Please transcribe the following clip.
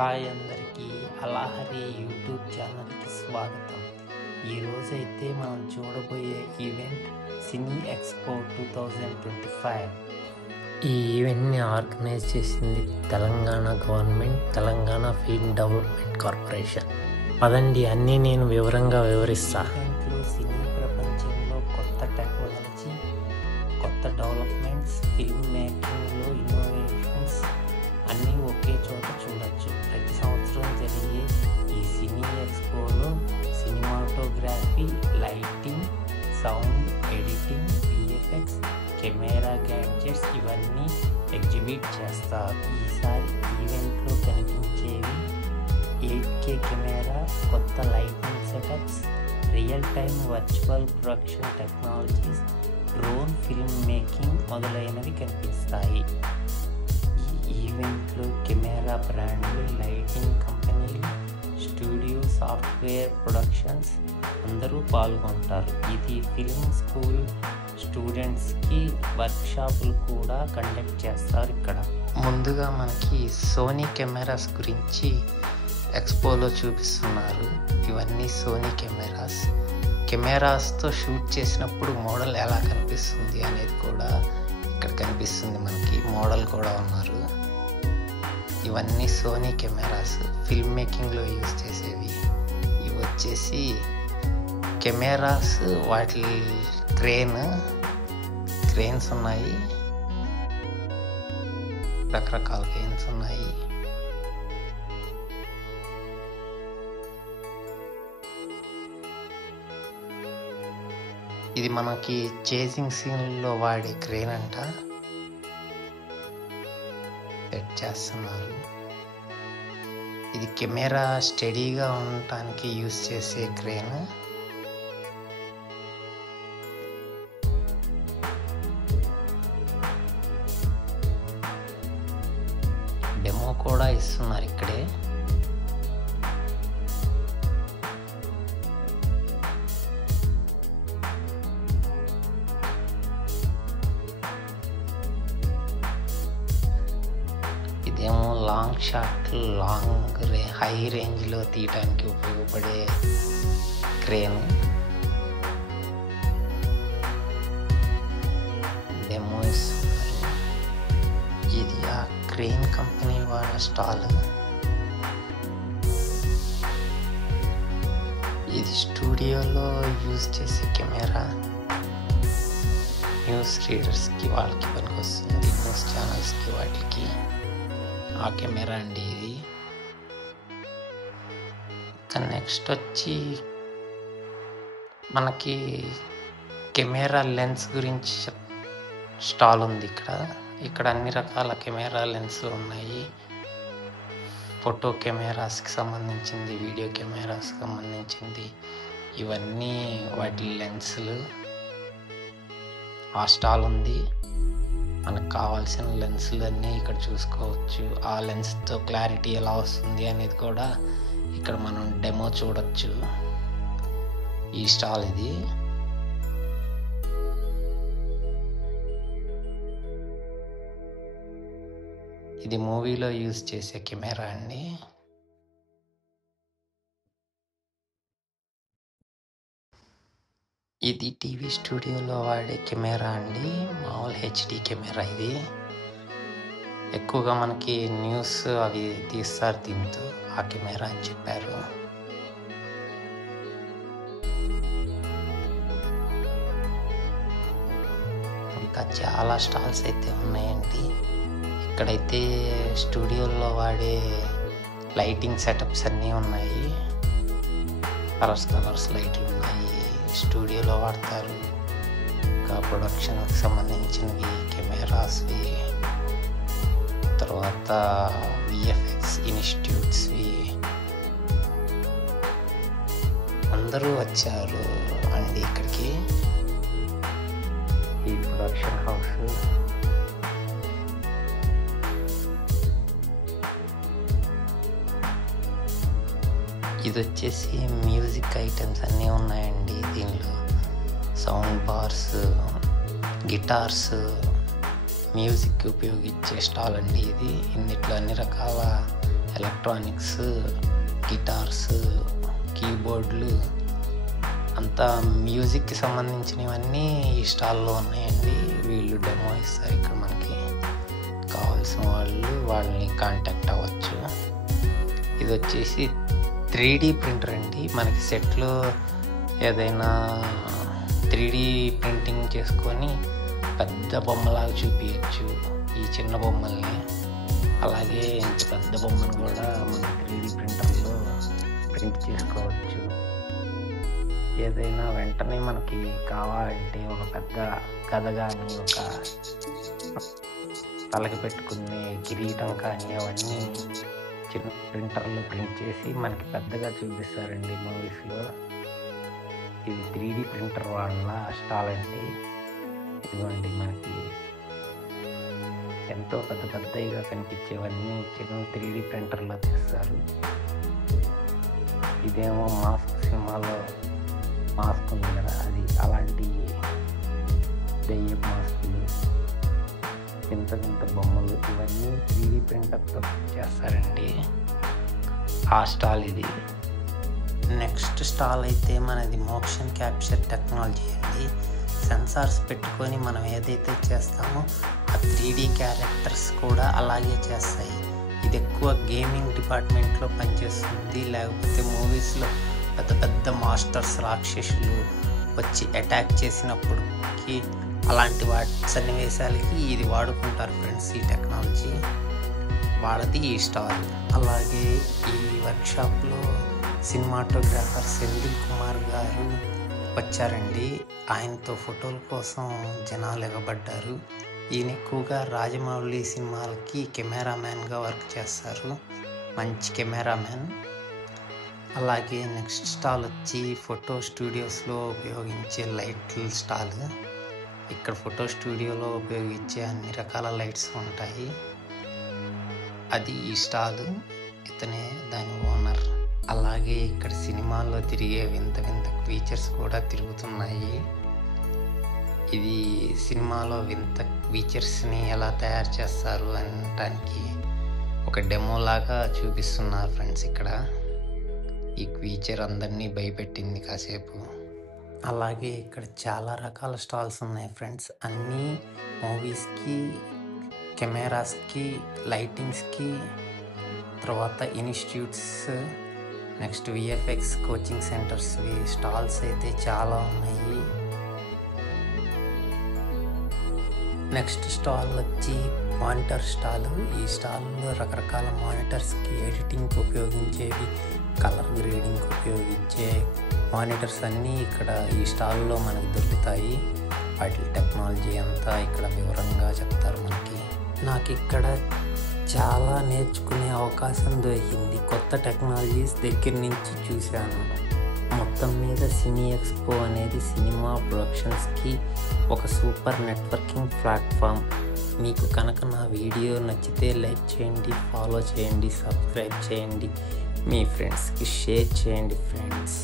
Hi అందరికీ Alahari YouTube ఛానల్కి స్వాగతం. ఈరోజైతే మనం చూడబోయే ఈవెంట్ సినీ ఎక్స్పో 2025. ఈ ఈవెంట్ని ఆర్గనైజ్ చేసింది Telangana government, Telangana film development corporation. పదండి అన్నీ నేను వివరంగా వివరిస్తా. ఈవెంట్లో సినీ ప్రపంచంలో కొత్త టెక్నాలజీ, కొత్త డెవలప్మెంట్స్, ఫిల్మ్ మేకింగ్లో ఇన్నోవేషన్స్ అన్నీ ఒకే చోట చూడొచ్చు. ప్రతి సంవత్సరం జరిగే ఈ సినీ ఎక్స్పోలో cinematography, lighting, sound editing, VFX, camera gadgets ఇవన్నీ ఎగ్జిబిట్ చేస్తారు. ఈసారి ఈవెంట్లో కనిపించేవి 8K కెమెరా, కొత్త lighting setups, real time virtual production technologies, drone film making మొదలైనవి కనిపిస్తాయి. ఈవెంట్లో కెమెరా బ్రాండ్లు, లైటింగ్ కంపెనీలు, స్టూడియో, సాఫ్ట్వేర్ ప్రొడక్షన్స్ అందరూ పాల్గొంటారు. ఇది ఫిల్మ్ స్కూల్ స్టూడెంట్స్కి వర్క్షాపులు కూడా కండక్ట్ చేస్తారు. ఇక్కడ ముందుగా మనకి సోనీ కెమెరాస్ గురించి ఎక్స్పోలో చూపిస్తున్నారు. ఇవన్నీ సోనీ కెమెరాస్తో షూట్ చేసినప్పుడు మోడల్ ఎలా కనిపిస్తుంది అనేది కూడా ఇక్కడ కనిపిస్తుంది. మనకి మోడల్ కూడా ఉన్నారు. ఇవన్నీ సోనీ కెమెరాస్ ఫిల్మ్ మేకింగ్లో యూజ్ చేసేవి. ఇవి వచ్చేసి కెమెరాస్, వాటి క్రేన్స్ ఉన్నాయి, రకరకాల క్రేన్స్ ఉన్నాయి. ఇది మనకి చేసింగ్ సీన్లో వాడే క్రేన్ అంట. సెట్ చేస్తున్నారు. ఇది కెమెరా స్టడీగా ఉండటానికి యూజ్ చేసే క్రేన్. డెమో కూడా ఇస్తున్నారు ఇక్కడే. ఇదేమో లాంగ్ షాట్, హై రేంజ్లో తీయడానికి ఉపయోగపడే క్రేన్. డెమో ఇస్తున్నారు. ఇది ఆ క్రేన్ కంపెనీ వాళ్ళ స్టాల్. ఇది స్టూడియోలో యూజ్ చేసే కెమెరా. న్యూస్ రీడర్స్కి వాళ్ళకి పనికొస్తుంది. న్యూస్ ఛానల్స్కి వాటికి ఆ కెమెరా అండి ఇది. నెక్స్ట్ వచ్చి మనకి కెమెరా లెన్స్ గురించి స్టాల్ ఉంది ఇక్కడ అన్ని రకాల కెమెరా లెన్స్లు ఉన్నాయి. ఫోటో కెమెరాస్కి సంబంధించింది, వీడియో కెమెరాస్కి సంబంధించింది, ఇవన్నీ వాటి లెన్సులు. ఆ స్టాల్ ఉంది. మనకు కావాల్సిన లెన్సులు అన్నీ ఇక్కడ చూసుకోవచ్చు. ఆ లెన్స్తో క్లారిటీ ఎలా వస్తుంది అనేది కూడా ఇక్కడ మనం డెమో చూడొచ్చు. ఈ స్టాల్ ఇది. ఇది మూవీలో యూజ్ చేసే కెమెరా అండి. ఇది టీవీ స్టూడియోలో వాడే కెమెరా అండి. మామూలు HD కెమెరా ఇది. ఎక్కువగా మనకి న్యూస్ అవి తీస్తారు దీంతో. ఆ కెమెరా అని చెప్పారు. ఇంకా చాలా స్టాల్స్ అయితే ఉన్నాయండి. ఇక్కడైతే స్టూడియోలో వాడే లైటింగ్ సెటప్స్ అన్నీ ఉన్నాయి. కలర్స్ లైట్లు ఉన్నాయి, స్టూడియోలో వాడతారు. ఇంకా ప్రొడక్షన్కి సంబంధించినవి, కెమెరాస్వి, తర్వాత విఎఫ్ఎక్స్ ఇన్స్టిట్యూట్స్వి అందరూ వచ్చారు అండి ఇక్కడికి. ఈ ప్రొడక్షన్ హౌస్ ఇది వచ్చేసి మ్యూజిక్ ఐటమ్స్ అన్నీ ఉన్నాయండి. దీనిలో సౌండ్ బార్స్, గిటార్స్, మ్యూజిక్ ఉపయోగించే స్టాల్ అండి ఇది. ఇందులో అన్ని రకాల ఎలక్ట్రానిక్స్, గిటార్స్, కీబోర్డులు అంతా మ్యూజిక్కి సంబంధించినవన్నీ ఈ స్టాల్లో ఉన్నాయండి. వీళ్ళు డెమో ఇస్తారు. ఇక్కడ మనకి కావాల్సిన వాళ్ళని కాంటాక్ట్ అవ్వచ్చు. ఇది వచ్చేసి 3D ప్రింటర్ అండి. మనకి సెట్లో ఏదైనా 3D ప్రింటింగ్ చేసుకొని పెద్ద బొమ్మలాగా చూపించచ్చు ఈ చిన్న బొమ్మల్ని. అలాగే ఇంత పెద్ద బొమ్మను కూడా మన 3D ప్రింటర్లో ప్రింట్ చేసుకోవచ్చు. ఏదైనా వెంటనే మనకి కావాలంటే ఒక పెద్ద కథ కానీ, ఒక తలకి పెట్టుకునే కిరీటం కానీ అవన్నీ చిన్న ప్రింటర్లో ప్రింట్ చేసి మనకి పెద్దగా చూపిస్తారండి మూవీస్లో. ఇది 3D ప్రింటర్ వాళ్ళ స్టాల్ అండి. ఇదిగోండి మనకి ఎంతో పెద్దగా కనిపించేవన్నీ చిన్న 3D ప్రింటర్లో తీస్తారు. ఇదేమో మాస్క్, సినిమాలో మాస్క్ ఉంది కదా, అది అలాంటి దెయ్యం మాస్కులు, వింత బొమ్మలు ఇవన్నీ 3D ప్రింటర్తో చేస్తారండి. ఆ స్టాల్ ఇది. నెక్స్ట్ స్టాల్ అయితే మనది మోషన్ క్యాప్చర్ టెక్నాలజీ అండి. సెన్సార్స్ పెట్టుకొని మనం ఏదైతే చేస్తామో ఆ 3D క్యారెక్టర్స్ కూడా అలాగే చేస్తాయి. ఇది ఎక్కువ గేమింగ్ డిపార్ట్మెంట్లో పనిచేస్తుంది. లేకపోతే మూవీస్లో పెద్ద మాస్టర్స్, రాక్షసులు వచ్చి అటాక్ చేసినప్పటికీ అలాంటి సన్నివేశాలకి ఇది వాడుకుంటారు ఫ్రెండ్స్. ఈ టెక్నాలజీ వాళ్ళది ఈ స్టాల్. అలాగే ఈ వర్క్షాప్లో సినిమాటోగ్రాఫర్ సెంధిల్ కుమార్ గారు వచ్చారండి. ఆయనతో ఫోటోల కోసం జనాలు ఎగబడ్డారు. ఈయన ఎక్కువగా రాజమౌళి సినిమాలకి కెమెరామ్యాన్గా వర్క్ చేస్తారు. మంచి కెమెరామ్యాన్. అలాగే నెక్స్ట్ స్టాల్ వచ్చి ఫోటో స్టూడియోస్లో ఉపయోగించే లైట్ల స్టాల్. ఇక్కడ ఫోటో స్టూడియోలో ఉపయోగించే అన్ని రకాల లైట్స్ ఉంటాయి. అది ఈ స్టాల్. ఇతనే దాని ఓనర్. అలాగే ఇక్కడ సినిమాల్లో తిరిగే వింత ఫీచర్స్ కూడా తిరుగుతున్నాయి. ఇది సినిమాలో వింత ఫీచర్స్ని ఎలా తయారు చేస్తారు అనడానికి ఒక డెమో లాగా చూపిస్తున్నారు ఫ్రెండ్స్. ఇక్కడ ఈ ఫీచర్ అందరినీ భయపెట్టింది కాసేపు. అలాగే ఇక్కడ చాలా రకాల స్టాల్స్ ఉన్నాయి ఫ్రెండ్స్. అన్నీ మూవీస్కి, కెమెరాస్కి, లైటింగ్స్కి, తర్వాత institutes, next VFX coaching centres stalls అయితే చాలా ఉన్నాయి. నెక్స్ట్ స్టాల్ వచ్చి మానిటర్ స్టాల్. ఈ స్టాల్లో రకరకాల మానిటర్స్కి ఎడిటింగ్కి ఉపయోగించేవి, కలర్ గ్రేడింగ్కి ఉపయోగించే మానిటర్స్ అన్నీ ఇక్కడ ఈ స్టాల్లో మనకు దొరుకుతాయి. వాటి టెక్నాలజీ అంతా ఇక్కడ వివరంగా చెప్తారు మనకి. నాకు ఇక్కడ చాలా నేర్చుకునే అవకాశం దొరికింది. కొత్త టెక్నాలజీస్ దగ్గర నుంచి చూశాను. మొత్తం మీద సినీ ఎక్స్పో అనేది సినిమా ప్రొడక్షన్స్కి ఒక సూపర్ నెట్వర్కింగ్ ప్లాట్ఫామ్. మీకు కనుక నా వీడియో నచ్చితే లైక్ చేయండి, ఫాలో చేయండి, సబ్స్క్రైబ్ చేయండి, మీ ఫ్రెండ్స్కి షేర్ చేయండి ఫ్రెండ్స్.